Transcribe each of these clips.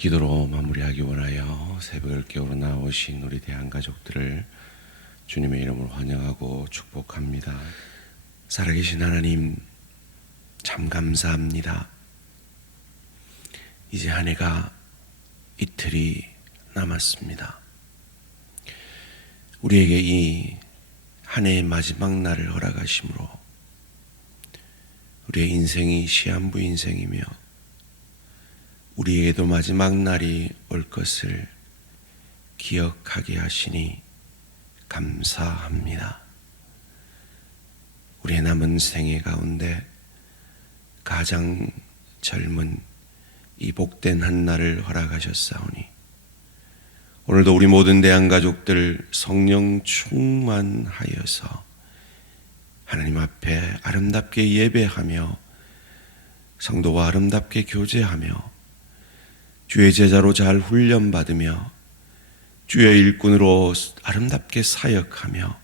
기도로 마무리하기 원하여 새벽을 깨우러 나오신 우리 대한가족들을 주님의 이름으로 환영하고 축복합니다. 살아계신 하나님, 참 감사합니다. 이제 한 해가 이틀이 남았습니다. 우리에게 이 한 해의 마지막 날을 허락하심으로 우리의 인생이 시한부 인생이며 우리에게도 마지막 날이 올 것을 기억하게 하시니 감사합니다. 우리의 남은 생애 가운데 가장 젊은 이 복된 한 날을 허락하셨사오니 오늘도 우리 모든 대한가족들 성령 충만하여서 하나님 앞에 아름답게 예배하며 성도와 아름답게 교제하며 주의 제자로 잘 훈련받으며 주의 일꾼으로 아름답게 사역하며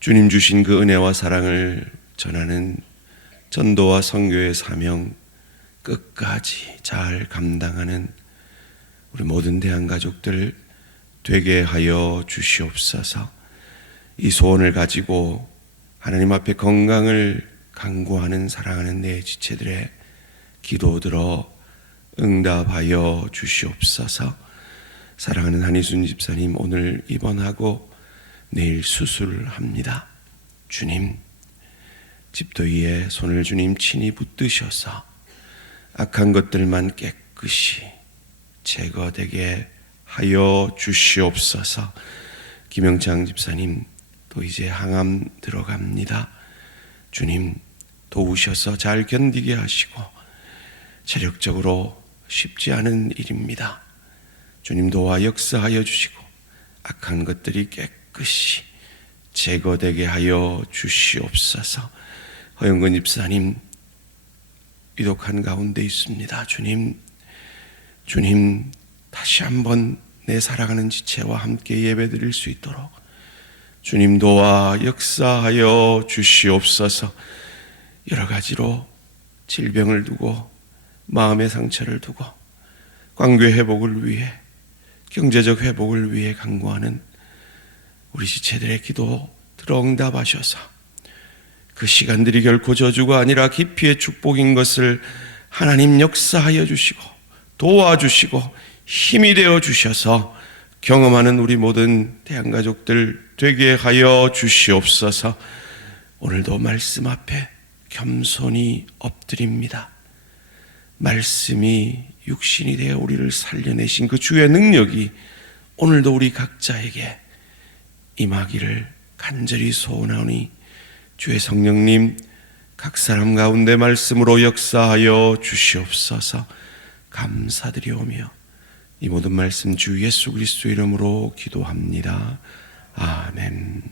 주님 주신 그 은혜와 사랑을 전하는 전도와 선교의 사명 끝까지 잘 감당하는 우리 모든 대한가족들 되게 하여 주시옵소서. 이 소원을 가지고 하나님 앞에 건강을 간구하는 사랑하는 내 지체들의 기도 들어 응답하여 주시옵소서. 사랑하는 한희순 집사님, 오늘 입원하고 내일 수술합니다. 주님, 집도 위에 손을 주님 친히 붙드셔서 악한 것들만 깨끗이 제거되게 하여 주시옵소서. 김영창 집사님, 또 이제 항암 들어갑니다. 주님, 도우셔서 잘 견디게 하시고 체력적으로 쉽지 않은 일입니다. 주님 도와 역사하여 주시고 악한 것들이 깨끗이 제거되게 하여 주시옵소서. 허영근 집사님, 위독한 가운데 있습니다. 주님, 다시 한번 내 사랑하는 지체와 함께 예배드릴 수 있도록 주님 도와 역사하여 주시옵소서. 여러 가지로 질병을 두고 마음의 상처를 두고 관계 회복을 위해 경제적 회복을 위해 간구하는 우리 지체들의 기도 들어 응답하셔서 그 시간들이 결코 저주가 아니라 깊이의 축복인 것을 하나님 역사하여 주시고 도와주시고 힘이 되어 주셔서 경험하는 우리 모든 대한가족들 되게 하여 주시옵소서. 오늘도 말씀 앞에 겸손히 엎드립니다. 말씀이 육신이 되어 우리를 살려내신 그 주의 능력이 오늘도 우리 각자에게 임하기를 간절히 소원하오니 주의 성령님 각 사람 가운데 말씀으로 역사하여 주시옵소서. 감사드리오며 이 모든 말씀 주 예수 그리스도 이름으로 기도합니다. 아멘.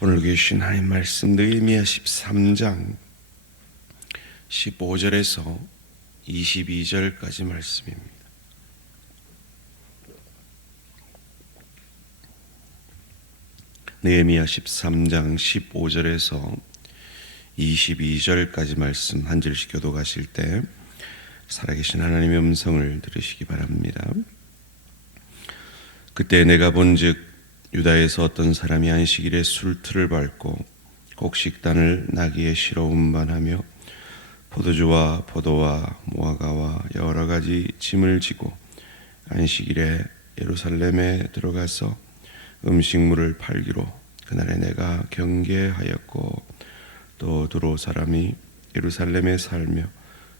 오늘 계신 하나님 말씀 느헤미야 13장 15절에서 22절까지 말씀입니다. 느헤미야 13장 15절에서 22절까지 말씀 한 절씩 교독하실 때 살아계신 하나님의 음성을 들으시기 바랍니다. 그때 내가 본즉 유다에서 어떤 사람이 안식일에 술틀을 밟고 곡식단을 나귀에 실어 운반하며 포도주와 포도와 무화과와 여러 가지 짐을 지고 안식일에 예루살렘에 들어가서 음식물을 팔기로 그날에 내가 경계하였고 또 두로 사람이 예루살렘에 살며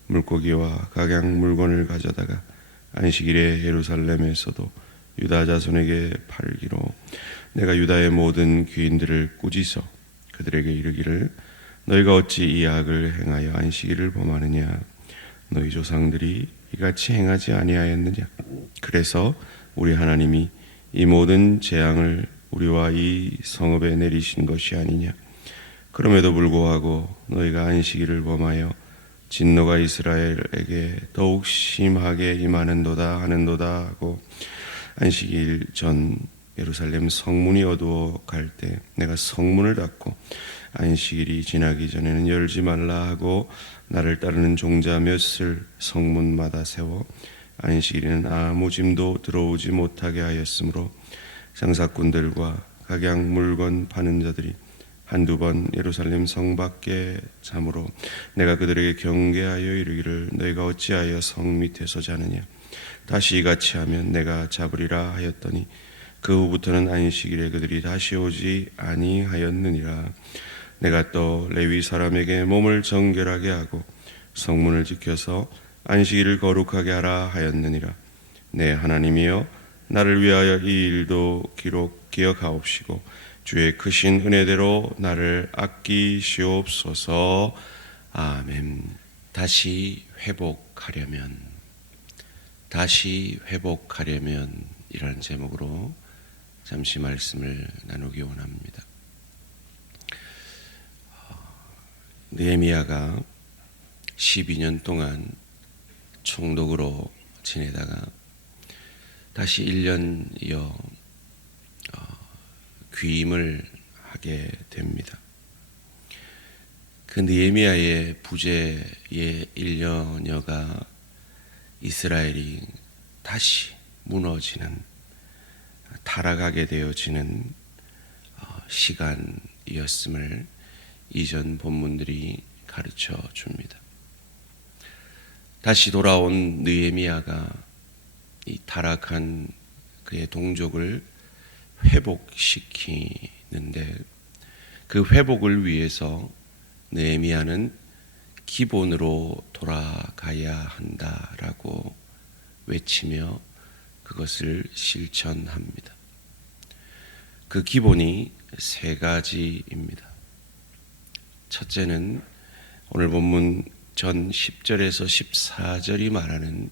물고기와 각양 물건을 가져다가 안식일에 예루살렘에서도 유다 자손에게 팔기로 내가 유다의 모든 귀인들을 꾸짖어 그들에게 이르기를 너희가 어찌 이 악을 행하여 안식일을 범하느냐. 너희 조상들이 이같이 행하지 아니하였느냐. 그래서 우리 하나님이 이 모든 재앙을 우리와 이 성읍에 내리신 것이 아니냐. 그럼에도 불구하고 너희가 안식일을 범하여 진노가 이스라엘에게 더욱 심하게 임하는도다 하는도다 하고 안식일 전 예루살렘 성문이 어두워 갈 때 내가 성문을 닫고 안식일이 지나기 전에는 열지 말라 하고 나를 따르는 종자 몇을 성문마다 세워 안식일에는 아무 짐도 들어오지 못하게 하였으므로 장사꾼들과 각양 물건 파는 자들이 한두 번 예루살렘 성 밖에 잠으로 내가 그들에게 경계하여 이르기를 너희가 어찌하여 성 밑에서 자느냐 다시 이같이 하면 내가 잡으리라 하였더니 그 후부터는 안식일에 그들이 다시 오지 아니하였느니라. 내가 또 레위 사람에게 몸을 정결하게 하고 성문을 지켜서 안식일을 거룩하게 하라 하였느니라. 내 하나님이여 나를 위하여 이 일도 기억하옵시고 주의 크신 은혜대로 나를 아끼시옵소서. 아멘. 다시 회복하려면 이라는 제목으로 잠시 말씀을 나누기 원합니다. 느헤미야가 12년 동안 총독으로 지내다가 다시 1년여 귀임을 하게 됩니다. 그 느헤미야의 부재의 1년여가 이스라엘이 다시 무너지는, 타락하게 되어지는 시간이었음을 이전 본문들이 가르쳐 줍니다. 다시 돌아온 느헤미야가 이 타락한 그의 동족을 회복시키는데 그 회복을 위해서 느헤미야는 기본으로 돌아가야 한다라고 외치며 그것을 실천합니다. 그 기본이 세 가지입니다. 첫째는 오늘 본문 전 10절에서 14절이 말하는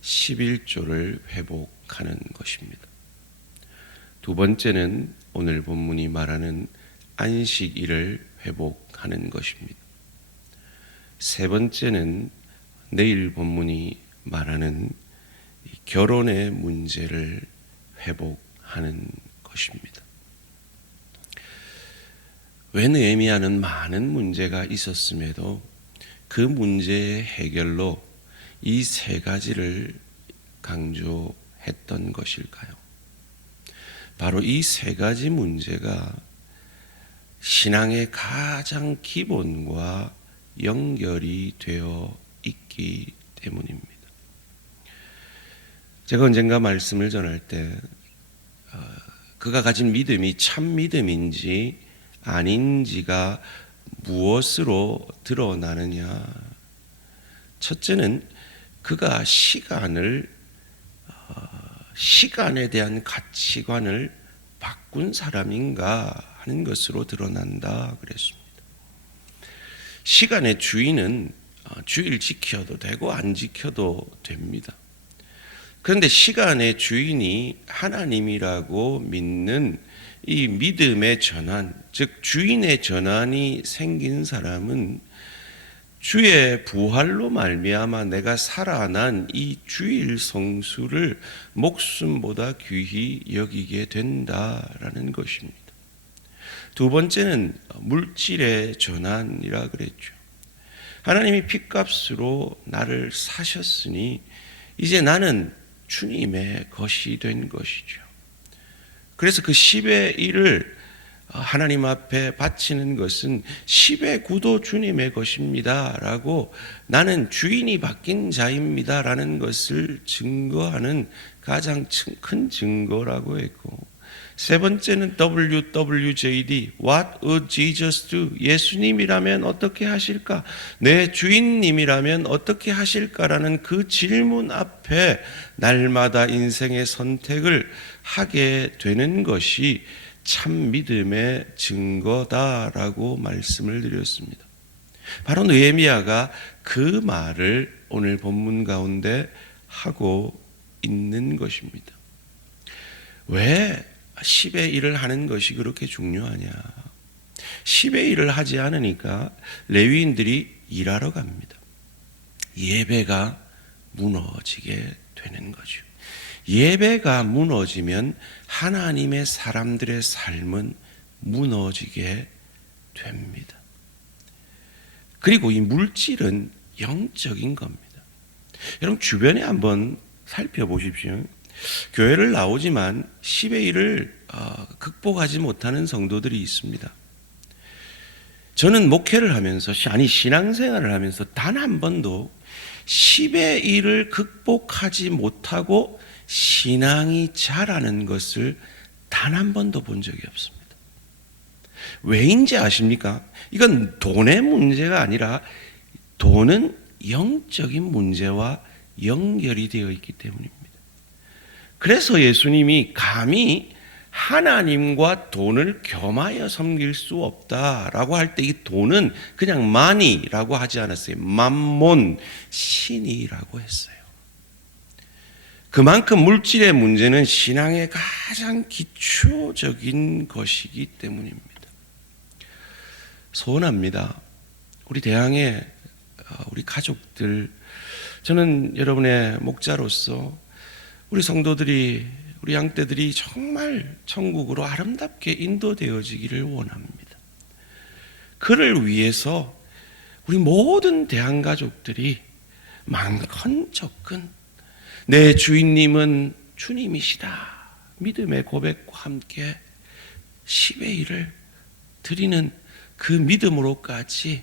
11조를 회복하는 것입니다. 두 번째는 오늘 본문이 말하는 안식일을 회복하는 것입니다. 세 번째는 내일 본문이 말하는 결혼의 문제를 회복하는 것입니다. 왜 느헤미야는 많은 문제가 있었음에도 그 문제의 해결로 이 세 가지를 강조했던 것일까요? 바로 이 세 가지 문제가 신앙의 가장 기본과 연결이 되어 있기 때문입니다. 제가 언젠가 말씀을 전할 때 그가 가진 믿음이 참 믿음인지 아닌지가 무엇으로 드러나느냐? 첫째는 그가 시간에 대한 가치관을 바꾼 사람인가 하는 것으로 드러난다 그랬습니다. 시간의 주인은 주일 지켜도 되고 안 지켜도 됩니다. 그런데 시간의 주인이 하나님이라고 믿는 이 믿음의 전환, 즉 주인의 전환이 생긴 사람은 주의 부활로 말미암아 내가 살아난 이 주일 성수를 목숨보다 귀히 여기게 된다라는 것입니다. 두 번째는 물질의 전환이라 그랬죠. 하나님이 핏값으로 나를 사셨으니 이제 나는 주님의 것이 된 것이죠. 그래서 그 10의 1을 하나님 앞에 바치는 것은 10의 9도 주님의 것입니다 라고 나는 주인이 바뀐 자입니다 라는 것을 증거하는 가장 큰 증거라고 했고, 세 번째는 WWJD, What would Jesus do? 예수님이라면 어떻게 하실까? 내 주인님이라면 어떻게 하실까라는 그 질문 앞에 날마다 인생의 선택을 하게 되는 것이 참 믿음의 증거다라고 말씀을 드렸습니다. 바로 느헤미야가 그 말을 오늘 본문 가운데 하고 있는 것입니다. 왜 10의 1을 하는 것이 그렇게 중요하냐? 10의 1을 하지 않으니까 레위인들이 일하러 갑니다. 예배가 무너지게 되는 거죠. 예배가 무너지면 하나님의 사람들의 삶은 무너지게 됩니다. 그리고 이 물질은 영적인 겁니다. 여러분 주변에 한번 살펴보십시오. 교회를 나오지만 10의 1을 극복하지 못하는 성도들이 있습니다. 저는 목회를 하면서 신앙생활을 하면서 단 한 번도 10의 1을 극복하지 못하고 신앙이 자라는 것을 단 한 번도 본 적이 없습니다. 왜인지 아십니까? 이건 돈의 문제가 아니라 돈은 영적인 문제와 연결이 되어 있기 때문입니다. 그래서 예수님이 감히 하나님과 돈을 겸하여 섬길 수 없다라고 할 때 이 돈은 그냥 마니라고 하지 않았어요. 맘몬, 신이라고 했어요. 그만큼 물질의 문제는 신앙의 가장 기초적인 것이기 때문입니다. 소원합니다. 우리 대항의 우리 가족들, 저는 여러분의 목자로서 우리 성도들이, 우리 양떼들이 정말 천국으로 아름답게 인도되어지기를 원합니다. 그를 위해서 우리 모든 대항가족들이 많건 적건 내 주인님은 주님이시다 믿음의 고백과 함께 10의 1을 드리는 그 믿음으로까지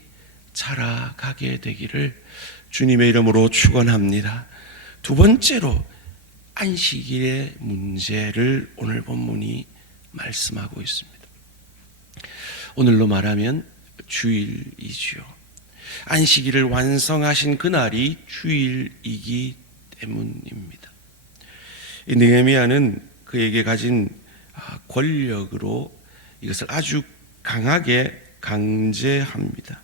자라가게 되기를 주님의 이름으로 축원합니다. 두 번째로 안식일의 문제를 오늘 본문이 말씀하고 있습니다. 오늘로 말하면 주일이지요. 안식일을 완성하신 그날이 주일이기 때문입니다. 이 느헤미야는 그에게 가진 권력으로 이것을 아주 강하게 강제합니다.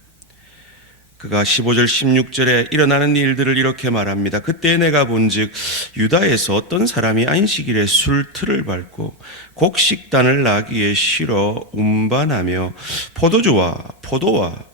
그가 15절 16절에 일어나는 일들을 이렇게 말합니다. 그때 내가 본즉 유다에서 어떤 사람이 안식일에 술틀을 밟고 곡식단을 나귀에 실어 운반하며 포도와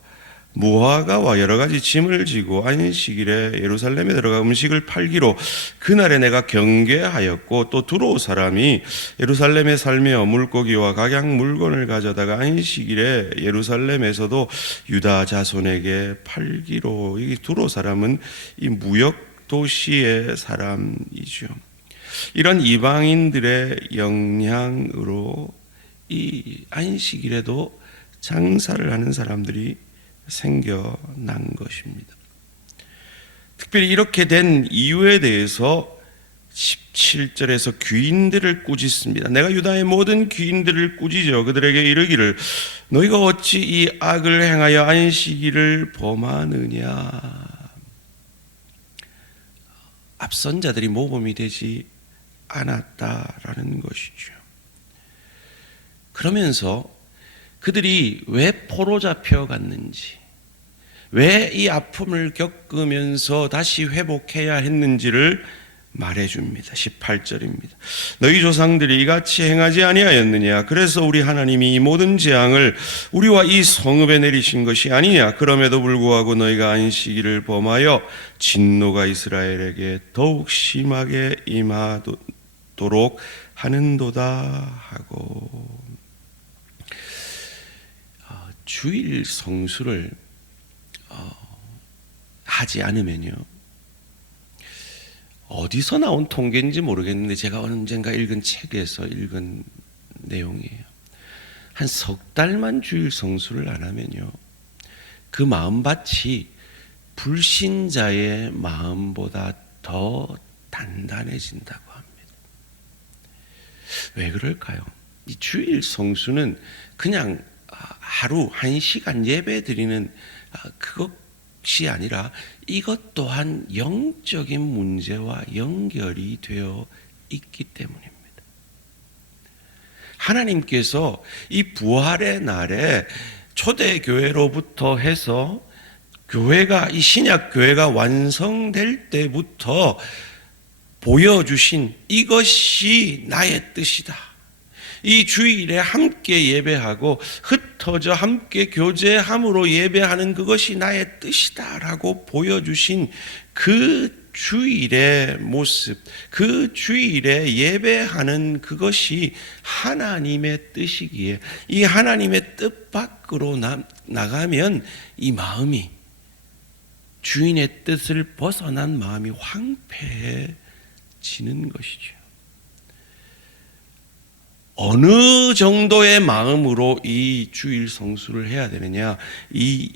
무화과와 여러 가지 짐을 지고 안식일에 예루살렘에 들어가 음식을 팔기로 그날에 내가 경계하였고, 또 두로 사람이 예루살렘에 살며 물고기와 각양 물건을 가져다가 안식일에 예루살렘에서도 유다 자손에게 팔기로. 이 두로 사람은 이 무역 도시의 사람이죠. 이런 이방인들의 영향으로 이 안식일에도 장사를 하는 사람들이 생겨난 것입니다. 특별히 이렇게 된 이유에 대해서 17절에서 귀인들을 꾸짖습니다. 내가 유다의 모든 귀인들을 꾸짖어 그들에게 이르기를 너희가 어찌 이 악을 행하여 안식일을 범하느냐. 앞선 자들이 모범이 되지 않았다라는 것이죠. 그러면서 그들이 왜 포로 잡혀갔는지, 왜 이 아픔을 겪으면서 다시 회복해야 했는지를 말해줍니다. 18절입니다. 너희 조상들이 이같이 행하지 아니하였느냐? 그래서 우리 하나님이 이 모든 재앙을 우리와 이 성읍에 내리신 것이 아니냐? 그럼에도 불구하고 너희가 안식일을 범하여 진노가 이스라엘에게 더욱 심하게 임하도록 하는도다 하고. 주일 성수를 하지 않으면요, 어디서 나온 통계인지 모르겠는데 제가 언젠가 읽은 책에서 읽은 내용이에요. 한 석 달만 주일 성수를 안 하면요, 그 마음밭이 불신자의 마음보다 더 단단해진다고 합니다. 왜 그럴까요? 이 주일 성수는 그냥 하루 1시간 예배 드리는 그것이 아니라 이것 또한 영적인 문제와 연결이 되어 있기 때문입니다. 하나님께서 이 부활의 날에 초대교회로부터 해서 교회가, 이 신약교회가 완성될 때부터 보여주신 이것이 나의 뜻이다. 이 주일에 함께 예배하고 흩어져 함께 교제함으로 예배하는 그것이 나의 뜻이다 라고 보여주신 그 주일의 모습, 그 주일에 예배하는 그것이 하나님의 뜻이기에 이 하나님의 뜻 밖으로 나가면 이 마음이 주인의 뜻을 벗어난 마음이 황폐해지는 것이죠. 어느 정도의 마음으로 이 주일 성수를 해야 되느냐, 이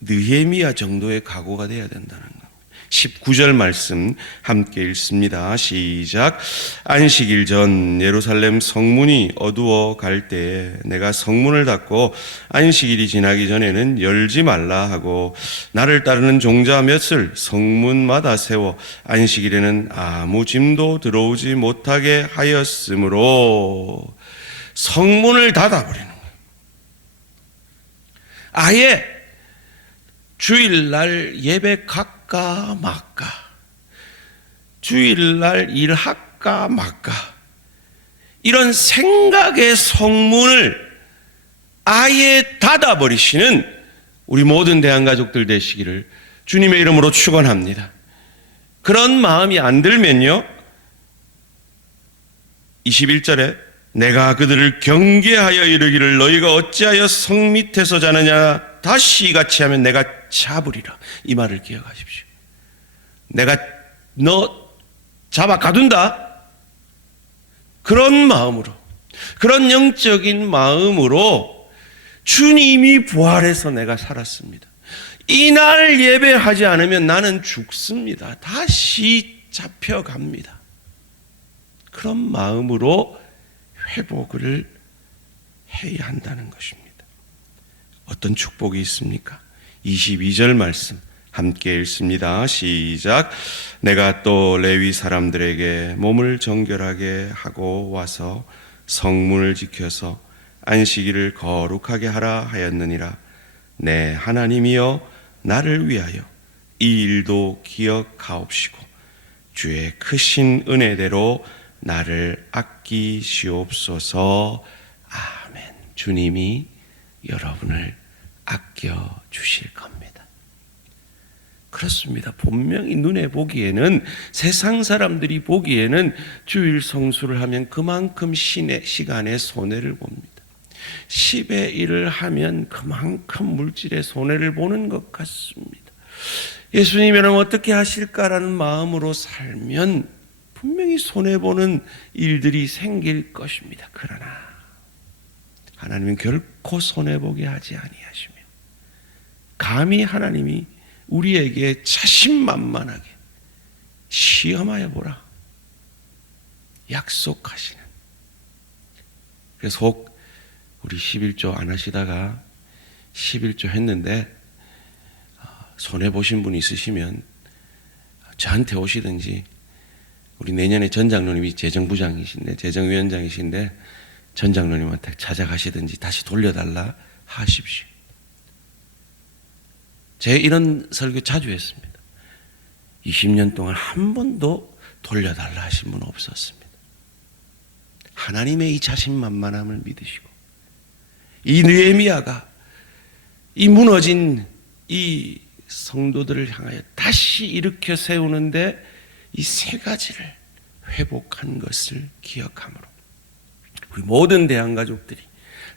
느헤미야 정도의 각오가 돼야 된다는 겁니다. 19절 말씀 함께 읽습니다. 시작. 안식일 전 예루살렘 성문이 어두워 갈 때에 내가 성문을 닫고 안식일이 지나기 전에는 열지 말라 하고 나를 따르는 종자 몇을 성문마다 세워 안식일에는 아무 짐도 들어오지 못하게 하였으므로 성문을 닫아버리는 거예요. 아예 주일날 예배 갈까 말까, 주일날 일할까 말까, 이런 생각의 성문을 아예 닫아버리시는 우리 모든 대한가족들 되시기를 주님의 이름으로 축원합니다. 그런 마음이 안 들면요, 21절에 내가 그들을 경계하여 이르기를 너희가 어찌하여 성 밑에서 자느냐 다시 이같이 하면 내가 잡으리라. 이 말을 기억하십시오. 내가 너 잡아 가둔다. 그런 마음으로, 그런 영적인 마음으로 주님이 부활해서 내가 살았습니다. 이날 예배하지 않으면 나는 죽습니다. 다시 잡혀갑니다. 그런 마음으로 회복을 해야 한다는 것입니다. 어떤 축복이 있습니까? 22절 말씀 함께 읽습니다. 시작. 내가 또 레위 사람들에게 몸을 정결하게 하고 와서 성문을 지켜서 안식일을 거룩하게 하라 하였느니라. 내 하나님이여 나를 위하여 이 일도 기억하옵시고 주의 크신 은혜대로 나를 아끼시옵소서. 아멘. 주님이 여러분을 아껴 주실 겁니다. 그렇습니다. 분명히 눈에 보기에는, 세상 사람들이 보기에는 주일 성수를 하면 그만큼 시간에 손해를 봅니다. 10의 1을 하면 그만큼 물질의 손해를 보는 것 같습니다. 예수님이라면 어떻게 하실까라는 마음으로 살면 분명히 손해보는 일들이 생길 것입니다. 그러나 하나님은 결코 손해보게 하지 아니하시며 감히 하나님이 우리에게 자신만만하게 시험하여 보라 약속하시는. 그래서 혹 우리 11조 안 하시다가 11조 했는데 손해보신 분 있으시면 저한테 오시든지, 우리 내년에 전 장로님이 재정부장이신데, 재정위원장이신데 전 장로님한테 찾아가시든지 다시 돌려달라 하십시오. 제가 이런 설교 자주 했습니다. 20년 동안 한 번도 돌려달라 하신 분 없었습니다. 하나님의 이 자신만만함을 믿으시고, 이 느헤미야가 이 무너진 이 성도들을 향하여 다시 일으켜 세우는데 이 세 가지를 회복한 것을 기억함으로 우리 모든 대한가족들이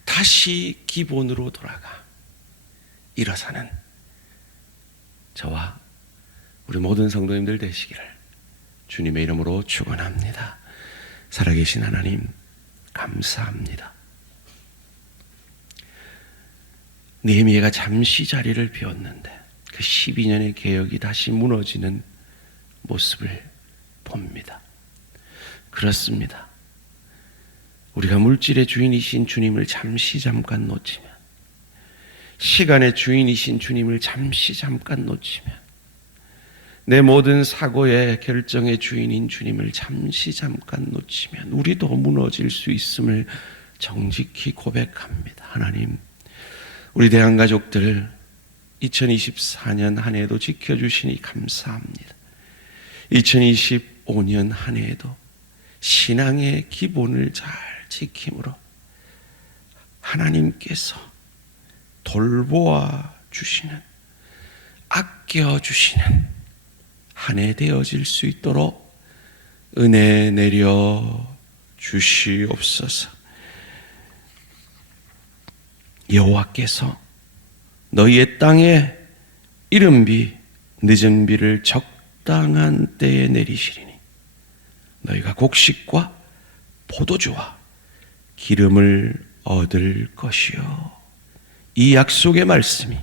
다시 기본으로 돌아가 일어서는 저와 우리 모든 성도님들 되시기를 주님의 이름으로 축원합니다. 살아계신 하나님 감사합니다. 느헤미야가 잠시 자리를 비웠는데 그 12년의 개혁이 다시 무너지는 모습을 봅니다. 그렇습니다. 우리가 물질의 주인이신 주님을 잠깐 놓치면, 시간의 주인이신 주님을 잠깐 놓치면, 내 모든 사고의 결정의 주인인 주님을 잠깐 놓치면 우리도 무너질 수 있음을 정직히 고백합니다. 하나님, 우리 대한가족들 2024년 한 해도 지켜주시니 감사합니다. 2025년 한 해에도 신앙의 기본을 잘 지킴으로 하나님께서 돌보아 주시는, 아껴 주시는 한 해 되어질 수 있도록 은혜 내려 주시옵소서. 여호와께서 너희의 땅에 이른 비 늦은 비를 적당한 때에 내리시리니 너희가 곡식과 포도주와 기름을 얻을 것이요. 이 약속의 말씀이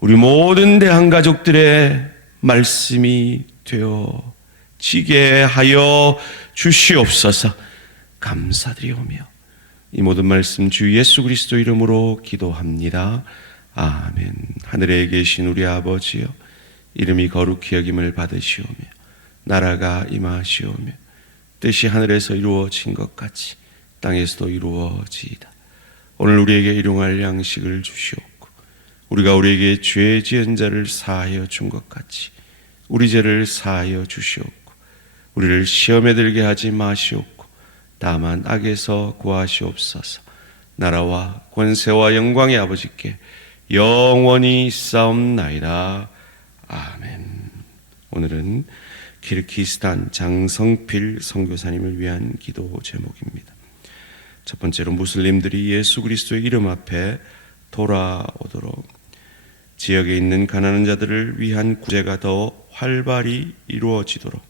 우리 모든 대한가족들의 말씀이 되어지게 하여 주시옵소서. 감사드리오며 이 모든 말씀 주 예수 그리스도 이름으로 기도합니다. 아멘. 하늘에 계신 우리 아버지여, 이름이 거룩히 여김을 받으시오며 나라가 임하시오며 뜻이 하늘에서 이루어진 것 같이 땅에서도 이루어지이다. 오늘 우리에게 일용할 양식을 주시옵고 우리가 우리에게 죄 지은 자를 사하여 준 것 같이 우리 죄를 사하여 주시옵고 우리를 시험에 들게 하지 마시옵고 다만 악에서 구하시옵소서. 나라와 권세와 영광의 아버지께 영원히 있사옵나이다. 아멘. 오늘은 키르기스탄 장성필 선교사님을 위한 기도 제목입니다. 첫 번째로 무슬림들이 예수 그리스도의 이름 앞에 돌아오도록 지역에 있는 가난한 자들을 위한 구제가 더 활발히 이루어지도록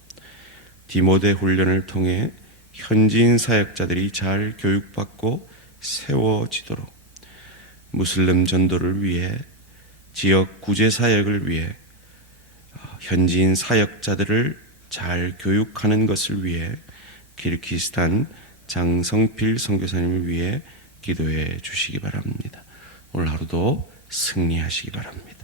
디모데 훈련을 통해 현지인 사역자들이 잘 교육받고 세워지도록 무슬림 전도를 위해 지역 구제 사역을 위해 현지인 사역자들을 잘 교육하는 것을 위해 키르기스탄 장성필 선교사님을 위해 기도해 주시기 바랍니다. 오늘 하루도 승리하시기 바랍니다.